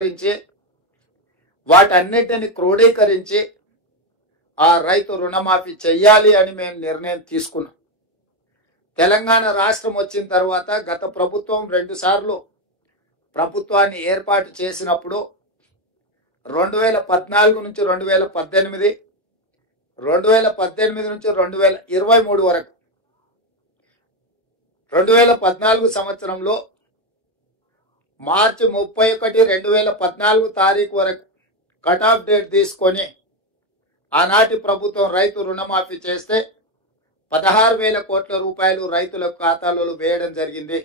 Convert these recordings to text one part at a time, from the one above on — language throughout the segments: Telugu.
గురించి వాటన్నిటిని క్రోడీకరించి ఆ రైతు రుణమాఫీ చెయ్యాలి అని మేము నిర్ణయం తీసుకున్నాం. తెలంగాణ రాష్ట్రం వచ్చిన తర్వాత గత ప్రభుత్వం 2 సార్లు ప్రభుత్వాన్ని ఏర్పాటు చేసినప్పుడు 2014 నుంచి 2018, 2018 నుంచి 2023 వరకు 2014 సంవత్సరంలో మార్చి 31, 2014 తారీఖు వరకు కట్ ఆఫ్ డేట్ తీసుకొని ఆనాటి ప్రభుత్వం రైతు రుణమాఫీ చేస్తే 16,000 కోట్ల రూపాయలు రైతుల ఖాతాలలో వేయడం జరిగింది.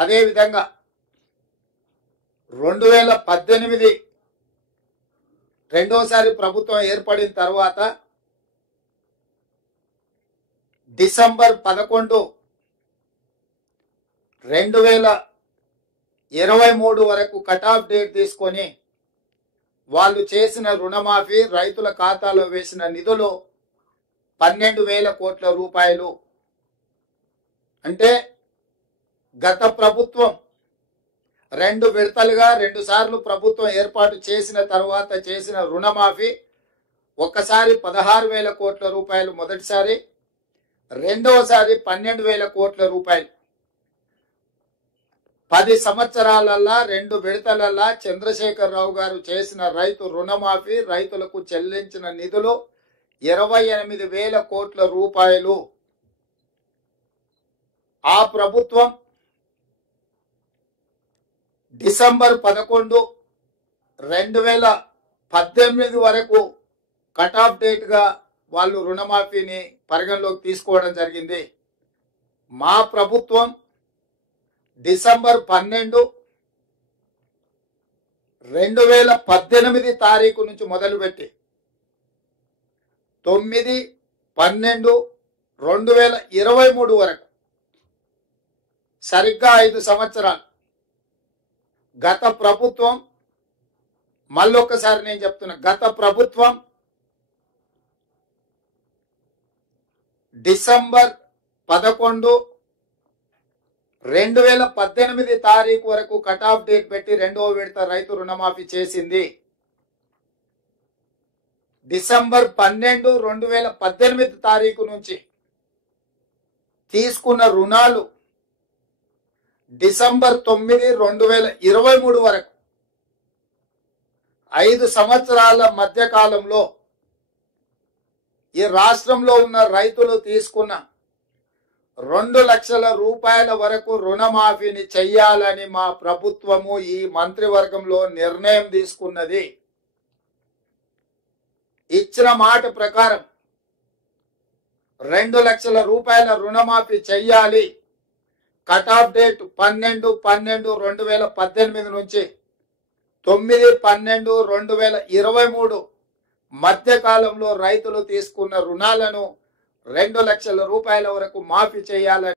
అదేవిధంగా 2018 రెండోసారి ప్రభుత్వం ఏర్పడిన తర్వాత డిసెంబర్ 11, 2023 వరకు కట్ ఆఫ్ డేట్ తీసుకొని వాళ్ళు చేసిన రుణమాఫీ రైతుల ఖాతాలో వేసిన నిధులు 12,000 కోట్ల రూపాయలు. అంటే గత ప్రభుత్వం 2 విడతలుగా 2 సార్లు ప్రభుత్వం ఏర్పాటు చేసిన తర్వాత చేసిన రుణమాఫీ ఒక్కసారి 16,000 కోట్ల రూపాయలు మొదటిసారి, రెండవసారి 12,000 కోట్ల రూపాయలు. 10 సంవత్సరాలల్లా 2 విడతలల్లా చంద్రశేఖరరావు గారు చేసిన రైతు రుణమాఫీ రైతులకు చెల్లించిన నిధులు 28,000 కోట్ల రూపాయలు. ఆ ప్రభుత్వం డిసెంబర్ 11, 2018 వరకు కట్ ఆఫ్ డేట్ గా వాళ్ళు రుణమాఫీని పరిగణలోకి తీసుకోవడం జరిగింది. మా ప్రభుత్వం డిసెంబర్ 12, 2018 తారీఖు నుంచి మొదలుపెట్టి 9, 12, 2023 వరకు సరిగ్గా 5 సంవత్సరాలు గత ప్రభుత్వం, మళ్ళొక్కసారి నేను చెప్తున్నా, గత ప్రభుత్వం డిసెంబర్ 11, 2018 తారీఖు వరకు కట్ ఆఫ్ డేట్ పెట్టి 2వ విడత రైతు రుణమాఫీ చేసింది. డిసెంబర్ 12, 2018 తారీఖు నుంచి తీసుకున్న రుణాలు డిసెంబర్ 9, 2023 వరకు 5 సంవత్సరాల మధ్య కాలంలో ఈ రాష్ట్రంలో ఉన్న రైతులు తీసుకున్న 2 లక్షల రూపాయల వరకు రుణమాఫీని చెయ్యాలని మా ప్రభుత్వము ఈ మంత్రివర్గంలో నిర్ణయం తీసుకున్నది. ఇచ్చిన మాట ప్రకారం 2 లక్షల రూపాయల రుణమాఫీ చెయ్యాలి. కట్ ఆఫ్ డేట్ 12, 12, 2018 నుంచి 9, 12, 2023 మధ్య కాలంలో రైతులు తీసుకున్న రుణాలను 2 లక్షల రూపాయల వరకు మాఫీ చేయాలని